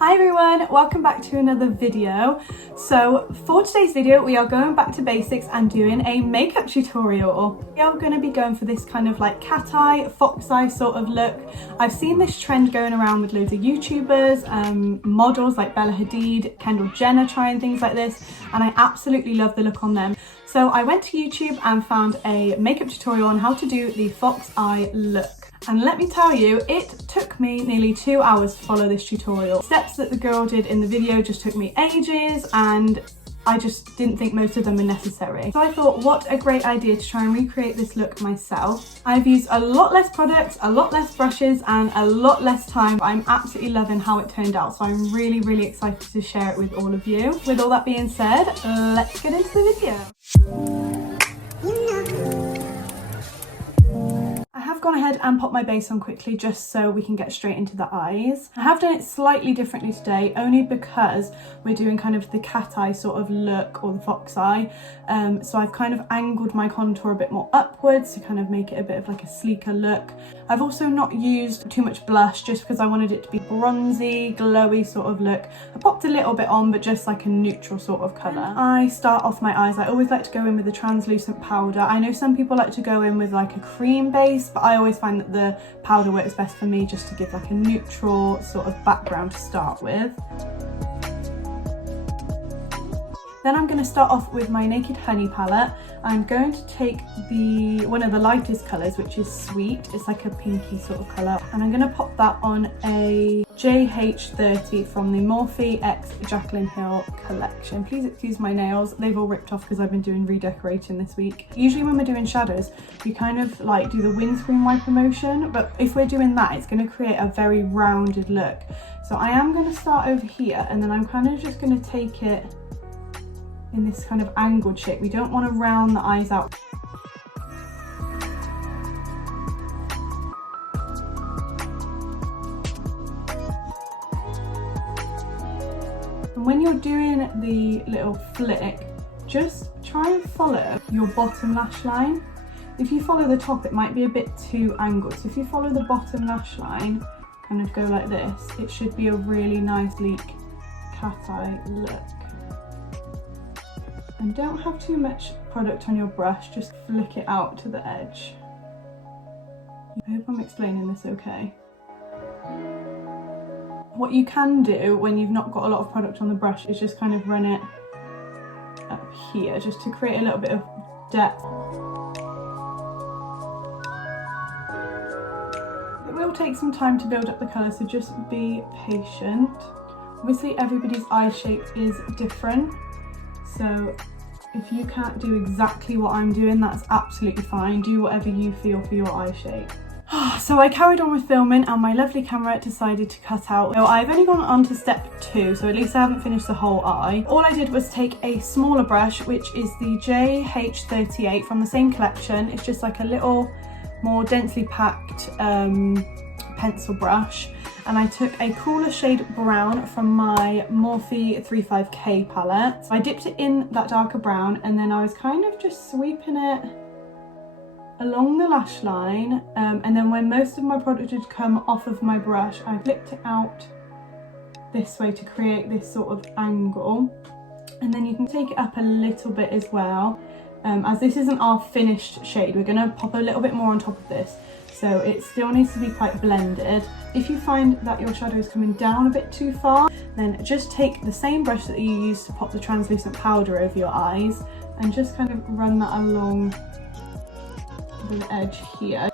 Hi everyone, welcome back to another video. So for today's video we are going back to basics and doing a makeup tutorial. We are going to be going for this kind of like cat eye, fox eye sort of look. I've seen this trend going around with loads of YouTubers, models like Bella Hadid, Kendall Jenner trying things like this, and I absolutely love the look on them. So I went to YouTube and found a makeup tutorial on how to do the fox eye look. And let me tell you, it took me nearly 2 hours to follow this tutorial. Steps that the girl did in the video just took me ages, and I just didn't think most of them were necessary. So I thought, what a great idea to try and recreate this look myself. I've used a lot less products, a lot less brushes, and a lot less time. I'm absolutely loving how it turned out, so I'm really excited to share it with all of you. With all that being said, let's get into the video. I've gone ahead and popped my base on quickly just so we can get straight into the eyes. I have done it slightly differently today only because we're doing kind of the cat eye sort of look, or the fox eye. So I've kind of angled my contour a bit more upwards to kind of make it a bit of like a sleeker look. I've also not used too much blush just because I wanted it to be bronzy, glowy sort of look. I popped a little bit on, but just like a neutral sort of colour. I start off my eyes, I always like to go in with a translucent powder. I know some people like to go in with like a cream base, but I always find that the powder works best for me just to give like a neutral sort of background to start with. Then I'm going to start off with my Naked Honey palette. I'm going to take one of the lightest colours, which is Sweet. It's like a pinky sort of colour. And I'm going to pop that on a JH30 from the Morphe x Jaclyn Hill collection. Please excuse my nails. They've all ripped off because I've been doing redecorating this week. Usually when we're doing shadows, we kind of like do the windscreen wiper motion. But if we're doing that, it's going to create a very rounded look. So I am going to start over here, and then I'm kind of just going to take it in this kind of angled shape. We don't want to round the eyes out. And when you're doing the little flick, just try and follow your bottom lash line. If you follow the top, it might be a bit too angled. So if you follow the bottom lash line, kind of go like this, it should be a really nice sleek cat eye look. And don't have too much product on your brush, just flick it out to the edge. I hope I'm explaining this okay. What you can do when you've not got a lot of product on the brush is just kind of run it up here, just to create a little bit of depth. It will take some time to build up the colour, so just be patient. Obviously everybody's eye shape is different. So if you can't do exactly what I'm doing, that's absolutely fine. Do whatever you feel for your eye shape. So I carried on with filming and my lovely camera decided to cut out. So I've only gone on to step 2, so at least I haven't finished the whole eye. All I did was take a smaller brush, which is the JH38 from the same collection. It's just like a little more densely packed pencil brush. And I took a cooler shade brown from my Morphe 35K palette. So I dipped it in that darker brown, and then I was kind of just sweeping it along the lash line. And then when most of my product had come off of my brush, I flipped it out this way to create this sort of angle. And then you can take it up a little bit as well. As this isn't our finished shade, we're gonna pop a little bit more on top of this. So it still needs to be quite blended. If you find that your shadow is coming down a bit too far, then just take the same brush that you used to pop the translucent powder over your eyes and just kind of run that along the edge here.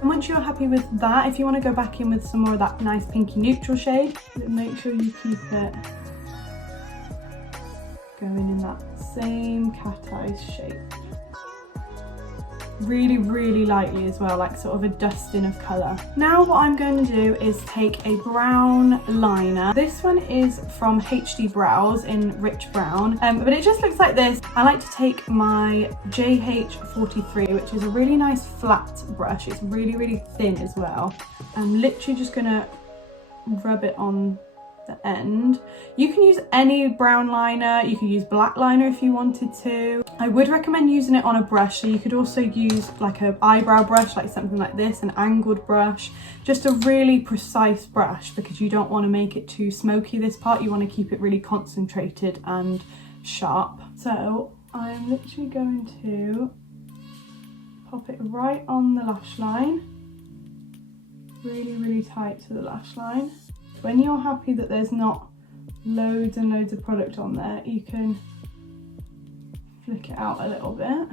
And once you're happy with that, if you want to go back in with some more of that nice pinky neutral shade, make sure you keep it going in that same cat eye shape. Really lightly as well, like sort of a dusting of colour. Now what I'm going to do is take a brown liner. This one is from HD Brows in Rich Brown, but it just looks like this. I like to take my JH43, which is a really nice flat brush. It's really thin as well. I'm literally just gonna rub it on the end. You can use any brown liner, you can use black liner if you wanted to. I would recommend using it on a brush, so you could also use like an eyebrow brush, like something like this, an angled brush, just a really precise brush, because you don't want to make it too smoky this part, you want to keep it really concentrated and sharp. So I'm literally going to pop it right on the lash line, really tight to the lash line. When you're happy that there's not loads and loads of product on there, you can flick it out a little bit.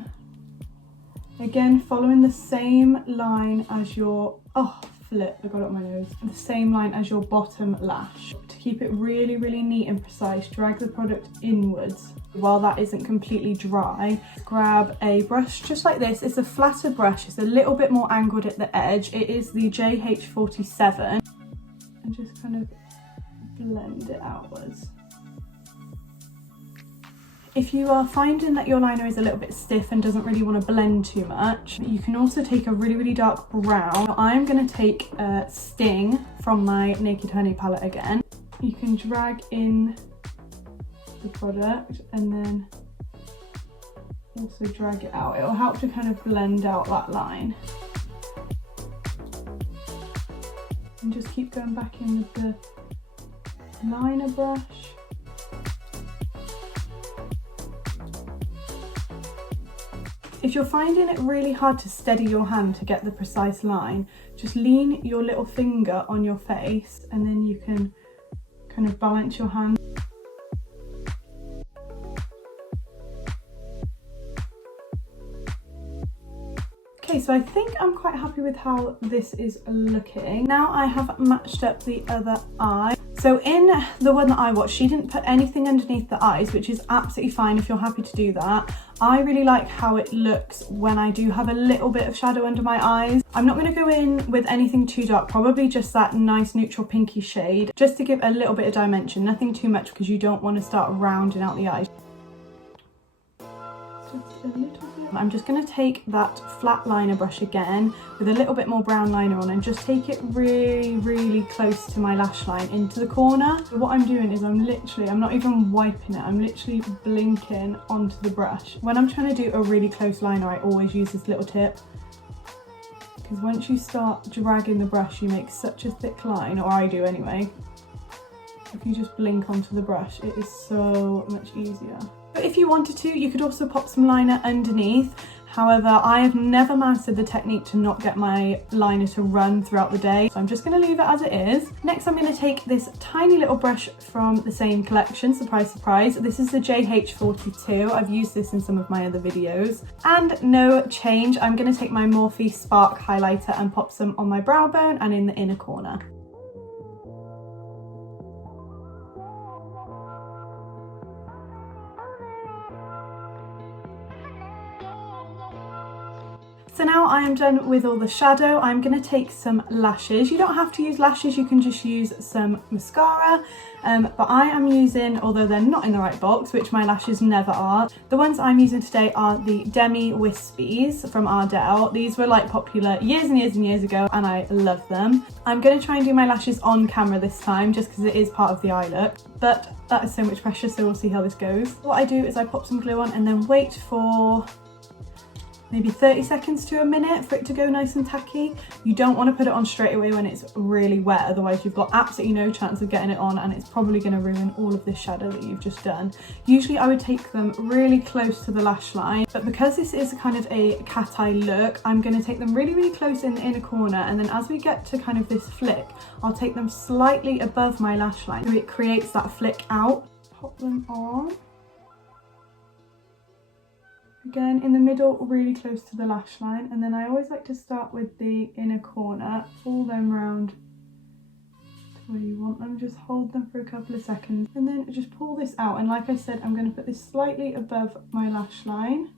Again, following the same line as your, oh flip, I got it on my nose. The same line as your bottom lash. To keep it really neat and precise, drag the product inwards while that isn't completely dry. Grab a brush just like this. It's a flatter brush, it's a little bit more angled at the edge. It is the JH47. And just kind of blend it outwards. If you are finding that your liner is a little bit stiff and doesn't really want to blend too much, you can also take a really dark brown. I'm going to take Sting from my Naked Honey palette again. You can drag in the product and then also drag it out. It will help to kind of blend out that line. And just keep going back in with the liner brush. If you're finding it really hard to steady your hand to get the precise line, just lean your little finger on your face and then you can kind of balance your hand. Okay, so I think I'm quite happy with how this is looking. Now I have matched up the other eye. So in the one that I watched, she didn't put anything underneath the eyes, which is absolutely fine if you're happy to do that. I really like how it looks when I do have a little bit of shadow under my eyes. I'm not going to go in with anything too dark, probably just that nice neutral pinky shade, just to give a little bit of dimension, nothing too much because you don't want to start rounding out the eyes. Just a little bit. I'm just going to take that flat liner brush again with a little bit more brown liner on and just take it really close to my lash line into the corner. So what I'm doing is I'm not even wiping it, I'm literally blinking onto the brush. When I'm trying to do a really close liner, I always use this little tip, because once you start dragging the brush you make such a thick line, or I do anyway. If you just blink onto the brush, it is so much easier. But if you wanted to, you could also pop some liner underneath. However, I have never mastered the technique to not get my liner to run throughout the day, so I'm just going to leave it as it is. Next, I'm going to take this tiny little brush from the same collection, surprise surprise. This is the JH42. I've used this in some of my other videos. And no change, I'm going to take my Morphe Spark highlighter and pop some on my brow bone and in the inner corner. So now I am done with all the shadow. I'm going to take some lashes. You don't have to use lashes, you can just use some mascara. But I am using, although they're not in the right box, which my lashes never are, the ones I'm using today are the Demi Wispies from Ardell. These were like popular years and years ago and I love them. I'm going to try and do my lashes on camera this time just because it is part of the eye look. But that is so much pressure, so we'll see how this goes. What I do is I pop some glue on and then wait for maybe 30 seconds to a minute for it to go nice and tacky. You don't want to put it on straight away when it's really wet, otherwise you've got absolutely no chance of getting it on and it's probably going to ruin all of this shadow that you've just done. Usually I would take them really close to the lash line, but because this is kind of a cat eye look, I'm going to take them really close in the inner corner, and then as we get to kind of this flick, I'll take them slightly above my lash line so it creates that flick out. Pop them on. Again, in the middle, really close to the lash line, and then I always like to start with the inner corner, pull them round to where you want them, just hold them for a couple of seconds, and then just pull this out. And like I said, I'm going to put this slightly above my lash line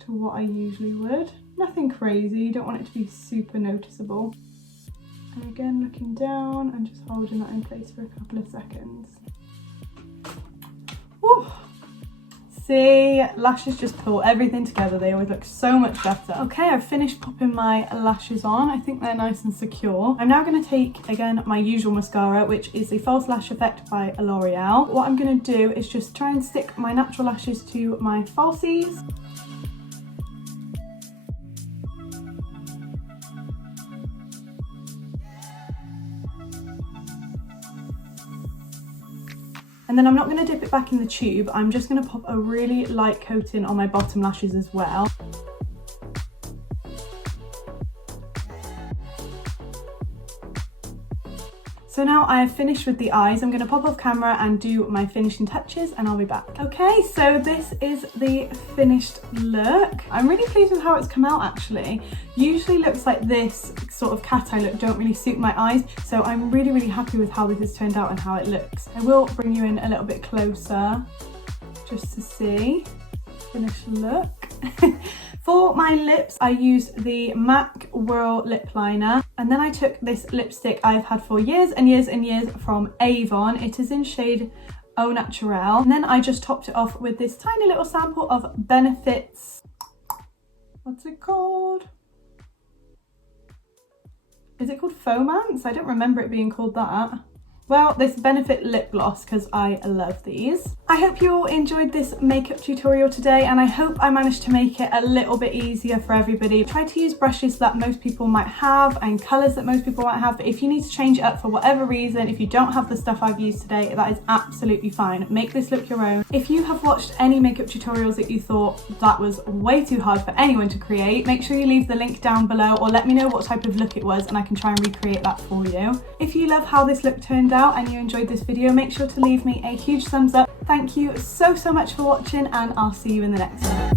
to what I usually would. Nothing crazy, you don't want it to be super noticeable. And again, looking down and just holding that in place for a couple of seconds. Woo! See, lashes just pull everything together. They always look so much better. Okay, I've finished popping my lashes on. I think they're nice and secure. I'm now going to take, again, my usual mascara, which is the False Lash Effect by L'Oreal. What I'm going to do is just try and stick my natural lashes to my falsies. And then I'm not going to dip it back in the tube, I'm just going to pop a really light coating on my bottom lashes as well. So now I have finished with the eyes. I'm going to pop off camera and do my finishing touches and I'll be back. Okay, so this is the finished look. I'm really pleased with how it's come out actually. Usually looks like this sort of cat eye look don't really suit my eyes, so I'm really happy with how this has turned out and how it looks. I will bring you in a little bit closer just to see finished look. For my lips, I used the MAC Whirl lip liner, and then I took this lipstick I've had for years and years and years from Avon. It is in shade Au Naturel, and then I just topped it off with this tiny little sample of Benefit's, what's it called? Is it called Fomance? I don't remember it being called that. Well, this Benefit lip gloss, because I love these. I hope you all enjoyed this makeup tutorial today, and I hope I managed to make it a little bit easier for everybody. Try to use brushes that most people might have and colours that most people might have, but if you need to change it up for whatever reason, if you don't have the stuff I've used today, that is absolutely fine. Make this look your own. If you have watched any makeup tutorials that you thought that was way too hard for anyone to create, make sure you leave the link down below or let me know what type of look it was and I can try and recreate that for you. If you love how this look turned out and you enjoyed this video, make sure to leave me a huge thumbs up. Thank you so much for watching, and I'll see you in the next one.